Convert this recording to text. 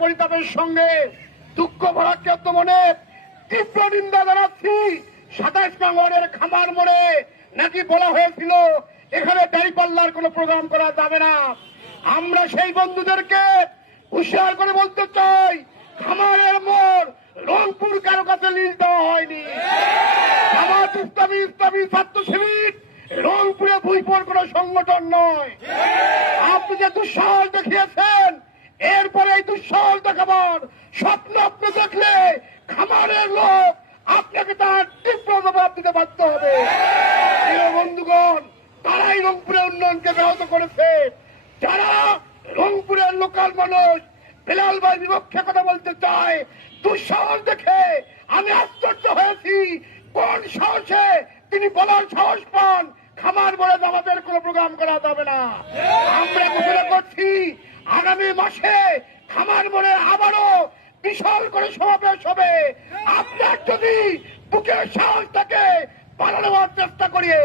পরিতাপের সঙ্গে দুঃখ ভরাক্রান্ত মনে তীব্র নিন্দা জানাচ্ছি। সাতাইশ বাংলার খামার মোড়ে নাকি বলা হয়েছিল, এখানে দাঁড়িপাল্লার কোনো প্রোগ্রাম করা যাবে না। আমরা সেই বন্ধুদেরকে হুঁশিয়ার করে বলতে চাই, খামারের মোড় রংপুর কারও কাছে লিজ দেওয়া হয়নি। জামাত ইসলামী ইসলামী ছাত্র শিবির রংপুরে ভুইপুর কোন সংগঠন নয়। আপনি যে দুঃসাহস দেখিয়েছেন দুঃসাহস দেখাবার স্বপ্ন আপনি দেখলে খামারের লোক আপনাকে তার তীব্র জবাব দিতে বাধ্য হবে। বন্ধুগণ, তারাই রংপুরের উন্নয়নকে ব্যাহত করেছে। যারা রংপুরের লোকাল মানুষ, বেলাল ভাই বিপক্ষে কথা বলতে চায়, দুঃসাহস দেখে আমি আশ্চর্য হয়েছি। কোন সাহসে তিনি বলার সাহস পান? খামার বলে আমাদের কোনো প্রোগ্রাম করা যাবে না। আমরা ঘোষণা করছি আগামী মাসে খামার মনে আবারও বিশাল করে সমাবেশ হবে। আপনার যদি বুকের সাহস থাকে, পালানোর চেষ্টা করিয়ে